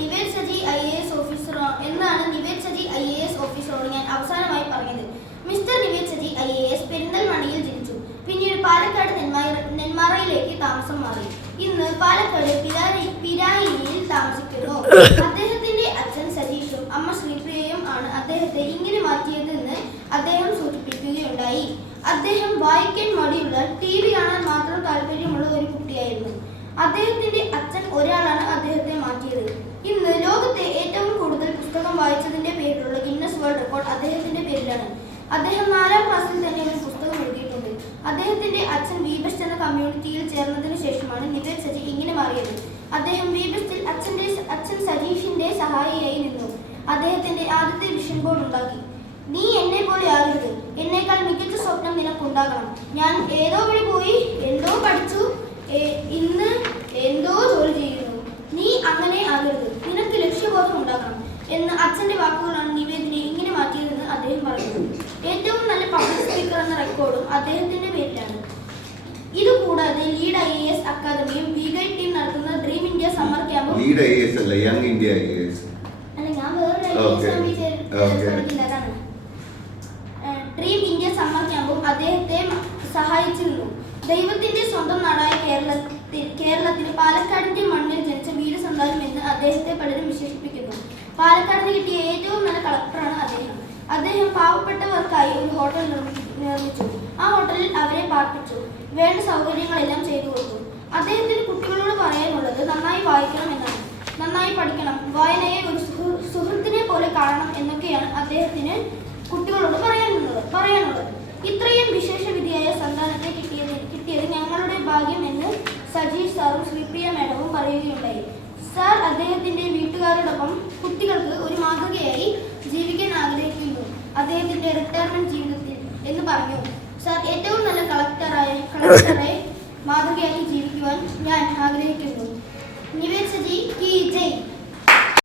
Nived Saji IAS ഓഫീസറോട് ഞാൻ അവസാനമായി പറഞ്ഞത്. മിസ്റ്റർ നിവേദ് സജി IAS പെരിന്തൽമണ്ണയിൽ ജനിച്ചു. പിന്നീട് പാലക്കാട് നെന്മാറയിലേക്ക് താമസം മാറി. ഇന്ന് പാലക്കാട് പിരായിയിൽ താമസിക്കുന്നു. അദ്ദേഹത്തിന്റെ അച്ഛൻ സജീഷും അമ്മ ശ്രീപ്രിയയും ആണ് അദ്ദേഹത്തെ ഇങ്ങനെ മാറ്റിയതെന്ന് അദ്ദേഹം സൂചിപ്പിക്കുകയുണ്ടായി. അദ്ദേഹം വായിക്കാൻ മടിയുള്ള, TV കാണാൻ മാത്രം താല്പര്യമുള്ള ഒരു കുട്ടിയായിരുന്നു. അദ്ദേഹത്തിന്റെ അച്ഛൻ ഒരാളാണ് അദ്ദേഹത്തെ മാറ്റിയത്. ഇന്ന് ലോകത്തെ ഏറ്റവും കൂടുതൽ പുസ്തകം വായിച്ചതിന്റെ പേരിലുള്ള ഗിന്നസ് വേൾഡ് റെക്കോർഡ് അദ്ദേഹത്തിന്റെ പേരിലാണ്. അദ്ദേഹം 4ാം ക്ലാസ്സിൽ തന്നെ ഒരു പുസ്തകം എഴുതിയിട്ടുണ്ട്. അദ്ദേഹത്തിന്റെ അച്ഛൻ വീബസ്റ്റ് എന്ന കമ്മ്യൂണിറ്റിയിൽ ചേർന്നതിനു ശേഷമാണ് നിവേദ് സജി ഇങ്ങനെ മാറിയത്. അദ്ദേഹം വീബസ്റ്റിൽ അച്ഛൻ സജീഷിന്റെ സഹായിയായി നിന്നു. അദ്ദേഹത്തിന്റെ ആദ്യത്തെ വിഷൻ ബോർഡ് ഉണ്ടാക്കി. നീ എന്നെ പോലെ ആകരുത്, എന്നേക്കാൾ മികച്ച സ്വപ്നം നിനക്കുണ്ടാകണം. ഞാൻ ഏതോ വഴി പോയി എന്തോ പഠിച്ചു, ഇന്ന് എന്തോ ജോലി ചെയ്യുന്നു. നീ അങ്ങനെ ആകരുത്, നിനക്ക് ലക്ഷ്യബോധം ഉണ്ടാകണം എന്ന അച്ഛന്റെ വാക്കുകളാണ് നിവേദിനെ ഇങ്ങനെ മാറ്റിയതെന്ന് അദ്ദേഹം പറഞ്ഞു. ഏറ്റവും നല്ല പബ്ലിക് സ്പീക്കർ എന്ന റെക്കോർഡും അദ്ദേഹത്തിന്റെ പേരിലാണ്. ഇതുകൂടാതെ ലീഡ് IAS അക്കാദമിയും V-Guide ടീം നടത്തുന്ന ഡ്രീം ഇന്ത്യ സമ്മർ ക്യാമ്പും ലീഡ് IAS അല്ല, യങ് ഇന്ത്യ IAS. അല്ല, ഞാൻ വേറൊരു ഡ്രീം ഇന്ത്യ സമ്മർ ക്യാമ്പും അദ്ദേഹത്തെ സഹായിച്ചിരുന്നു. ദൈവത്തിന്റെ സ്വന്തം നാടായ കേരളത്തിന് പാലക്കാടിന്റെ മണ്ണിൽ ജനിച്ച വീരസന്താനം എന്ന് അദ്ദേഹത്തെ പലരും വിശേഷിപ്പിക്കുന്നു. പാലക്കാടിന് കിട്ടിയ ഏറ്റവും നല്ല കളക്ടറാണ് അദ്ദേഹം. അദ്ദേഹം പാവപ്പെട്ടവർക്കായി ഒരു ഹോട്ടൽ നിർമ്മിച്ചു. ആ ഹോട്ടലിൽ അവരെ പാർപ്പിച്ചു. വേണ്ട സൗകര്യങ്ങളെല്ലാം ചെയ്തു കൊടുത്തു. അദ്ദേഹത്തിന് കുട്ടികളോട് പറയാനുള്ളത് നന്നായി വായിക്കണം എന്നാണ്, നന്നായി പഠിക്കണം, വായനയെ ഒരു സുഹൃത്തിനെ പോലെ കാണണം എന്നൊക്കെയാണ് അദ്ദേഹത്തിന് കുട്ടികളോട് പറയാനുള്ളത്. ഇത്രയും വിശേഷവിധിയായ സന്താനത്തെ കിട്ടിയത് ഞങ്ങളുടെ ഭാഗ്യം എന്ന് സജീഷ് സാറും ശ്രീപ്രിയ മാഡവും പറയുകയുണ്ടായി. സാർ അദ്ദേഹത്തിന്റെ വീട്ടുകാരോടൊപ്പം കുട്ടികൾക്ക് ഒരു മാതൃകയായി ജീവിക്കാൻ ആഗ്രഹിക്കുന്നു അദ്ദേഹത്തിന്റെ റിട്ടയർമെന്റ് ജീവിതത്തിൽ എന്ന് പറഞ്ഞു. സാർ ഏറ്റവും നല്ല കളക്ടറെ